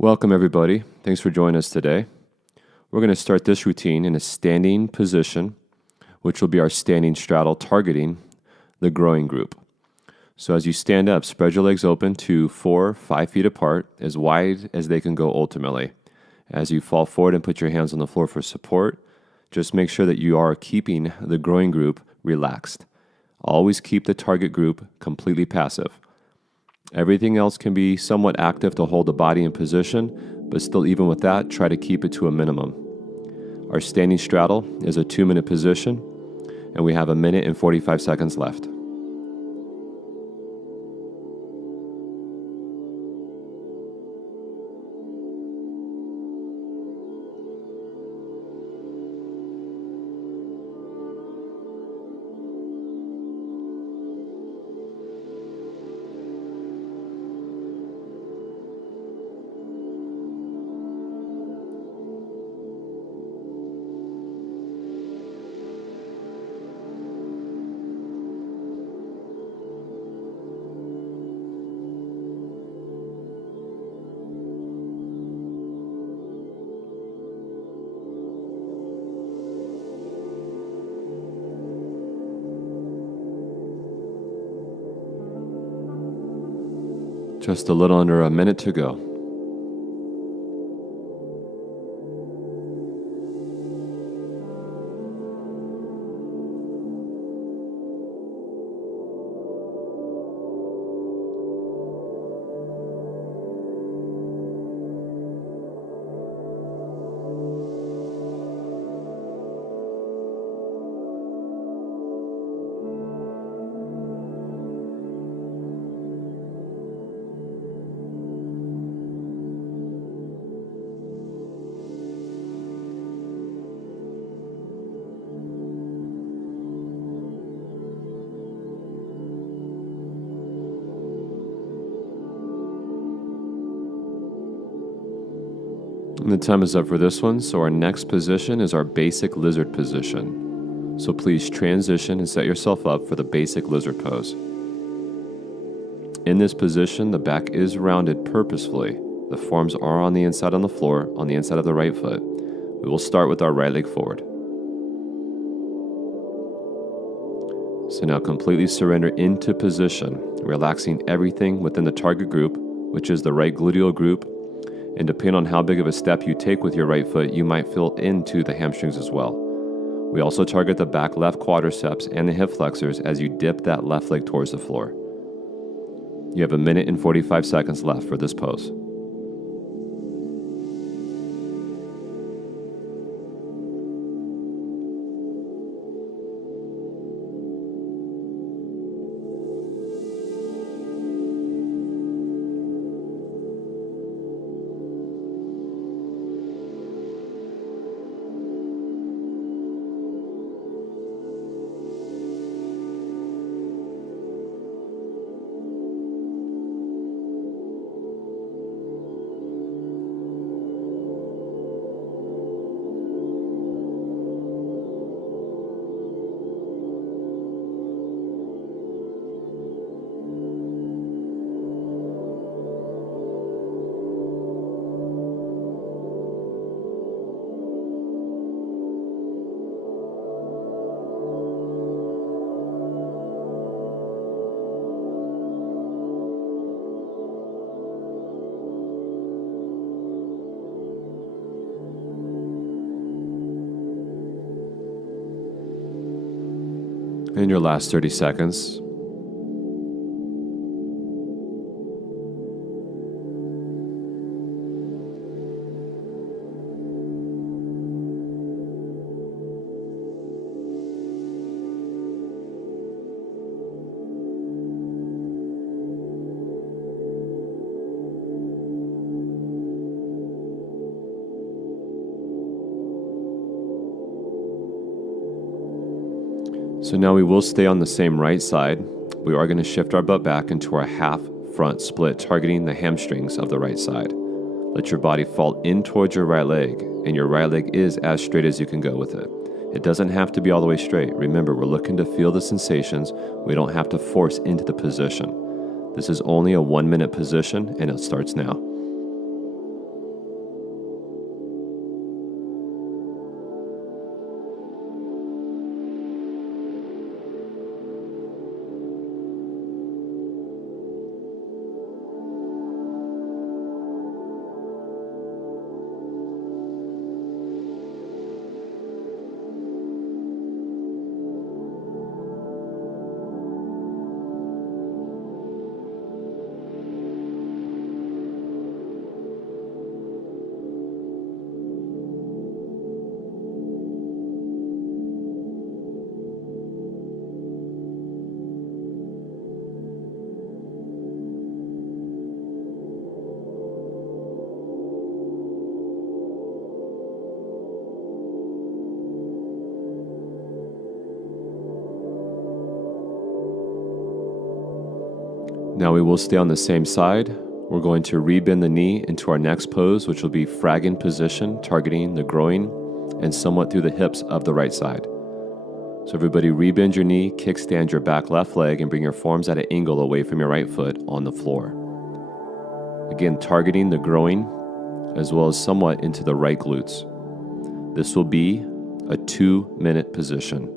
Welcome, everybody. Thanks for joining us today. We're going to start this routine in a standing position, which will be our standing straddle targeting the groin group. So as you stand up, spread your legs open to 4-5 feet apart, as wide as they can go ultimately. As you fall forward and put your hands on the floor for support, just make sure that you are keeping the groin group relaxed. Always keep the target group completely passive. Everything else can be somewhat active to hold the body in position, but still, even with that, try to keep it to a minimum. Our standing straddle is a 2-minute position, and we have 1 minute and 45 seconds left. Just a little under 1 minute to go. And the time is up for this one, so our next position is our basic lizard position. So please transition and set yourself up for the basic lizard pose. In this position, the back is rounded purposefully. The forearms are on the inside on the floor, on the inside of the right foot. We will start with our right leg forward. So now completely surrender into position, relaxing everything within the target group, which is the right gluteal group. And depending on how big of a step you take with your right foot, you might feel into the hamstrings as well. We also target the back left quadriceps and the hip flexors as you dip that left leg towards the floor. You have 1 minute and 45 seconds left for this pose. In your last 30 seconds. So now we will stay on the same right side. We are going to shift our butt back into our half front split, targeting the hamstrings of the right side. Let your body fall in towards your right leg, and your right leg is as straight as you can go with it. It doesn't have to be all the way straight. Remember, we're looking to feel the sensations. We don't have to force into the position. This is only a 1-minute position, and it starts now. Now we will stay on the same side. We're going to rebend the knee into our next pose, which will be fragment position, targeting the groin and somewhat through the hips of the right side. So everybody rebend your knee, kickstand your back left leg, and bring your forearms at an angle away from your right foot on the floor. Again, targeting the groin as well as somewhat into the right glutes. This will be a 2-minute position.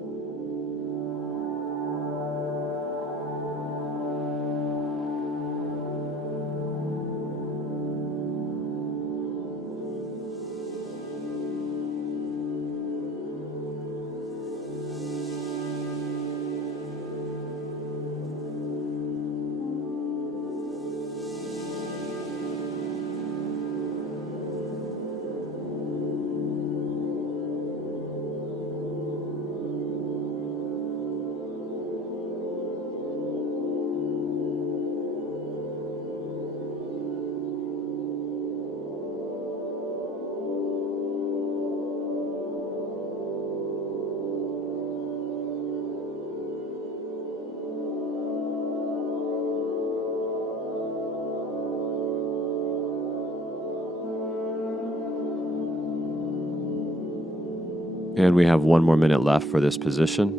And we have 1 more minute left for this position.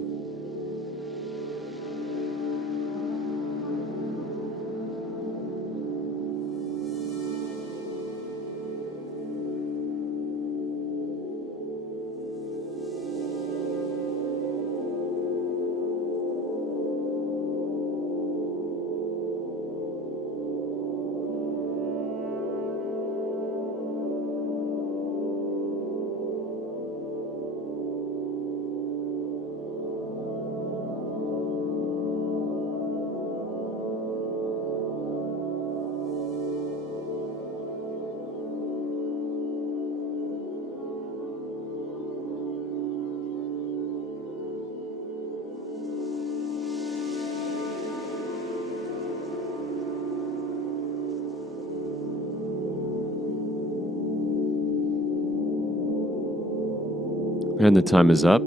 And the time is up.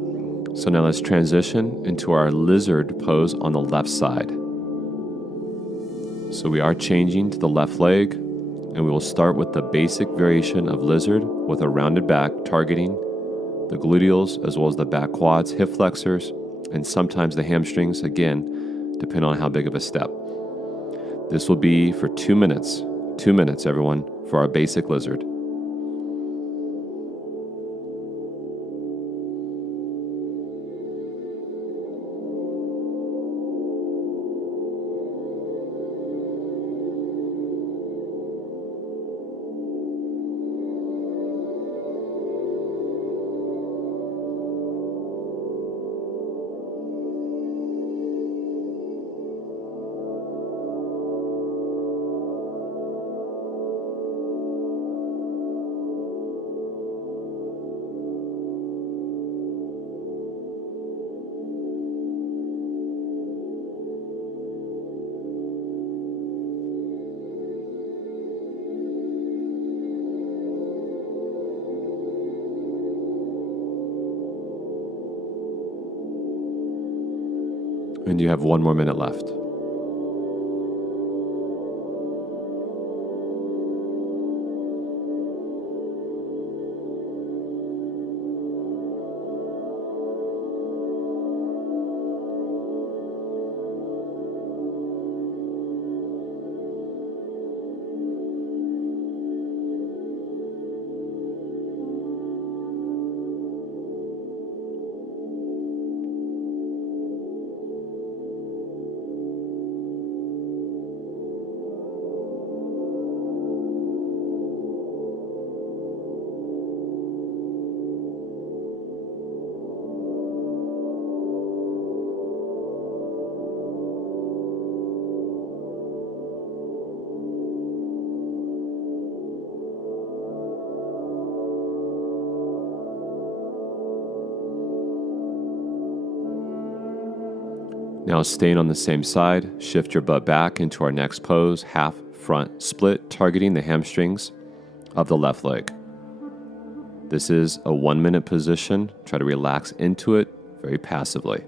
So now let's transition into our lizard pose on the left side. So we are changing to the left leg, and we will start with the basic variation of lizard with a rounded back, targeting the gluteals as well as the back quads, hip flexors, and sometimes the hamstrings, again, depending on how big of a step. This will be for 2 minutes. 2 minutes, everyone, for our basic lizard. And you have 1 more minute left. Now staying on the same side, shift your butt back into our next pose, half front split, targeting the hamstrings of the left leg. This is a 1 minute position. Try to relax into it very passively.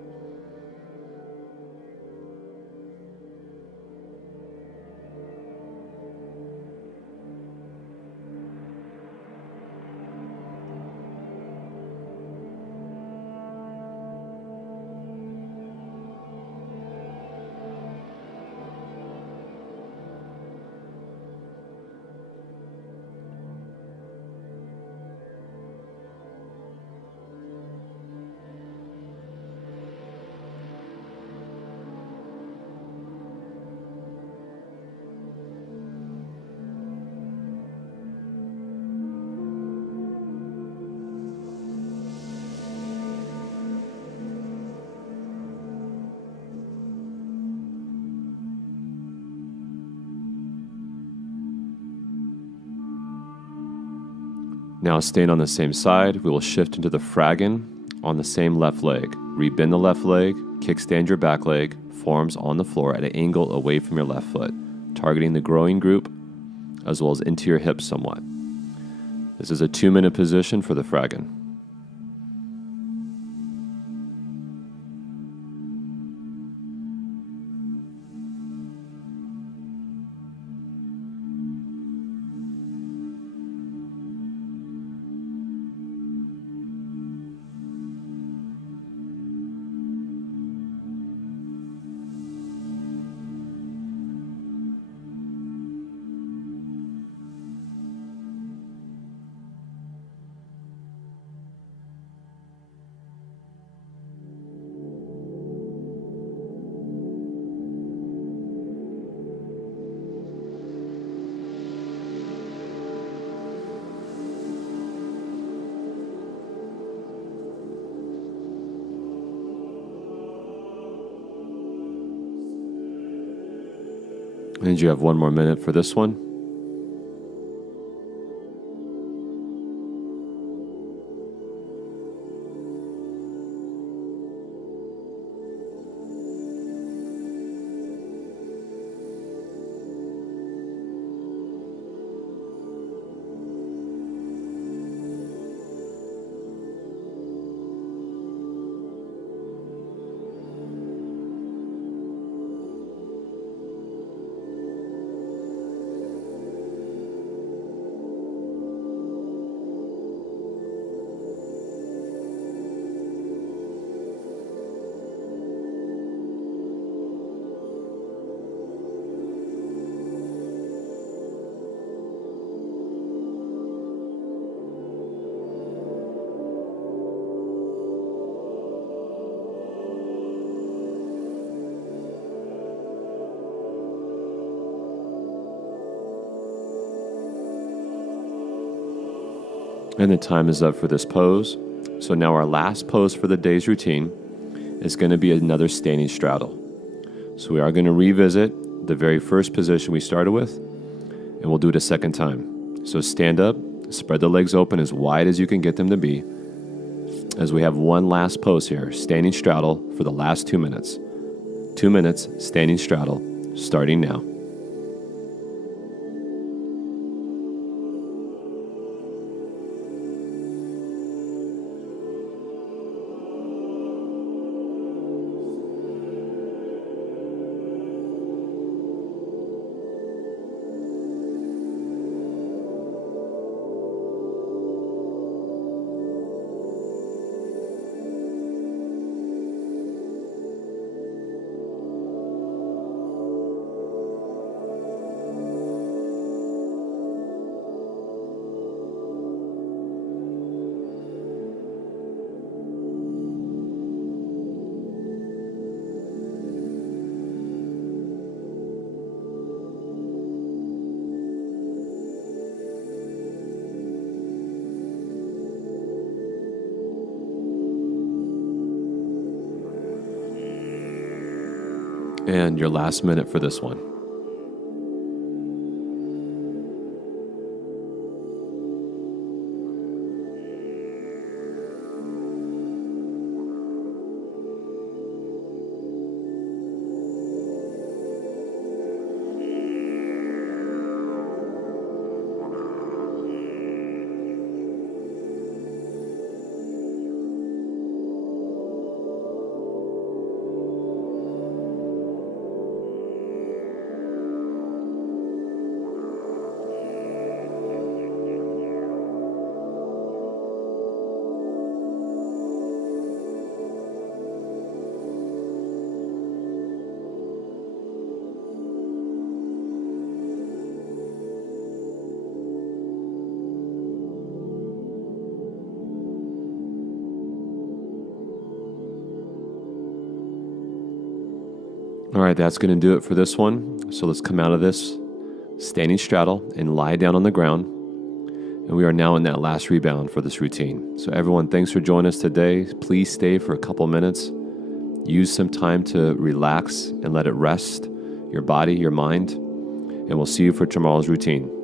Now, staying on the same side, we will shift into the Fragen on the same left leg. Rebend the left leg, kickstand your back leg, forearms on the floor at an angle away from your left foot, targeting the groin group as well as into your hips somewhat. This is a 2-minute position for the Fragen. And you have 1 more minute for this one. And the time is up for this pose. So now our last pose for the day's routine is going to be another standing straddle. So we are going to revisit the very first position we started with, and we'll do it a second time. So stand up, spread the legs open as wide as you can get them to be, as we have one last pose here, standing straddle for the last 2 minutes. 2 minutes, standing straddle, starting now. And your last minute for this one. All right, that's going to do it for this one. So let's come out of this standing straddle and lie down on the ground. And we are now in that last rebound for this routine. So everyone, thanks for joining us today. Please stay for a couple minutes. Use some time to relax and let it rest your body, your mind. And we'll see you for tomorrow's routine.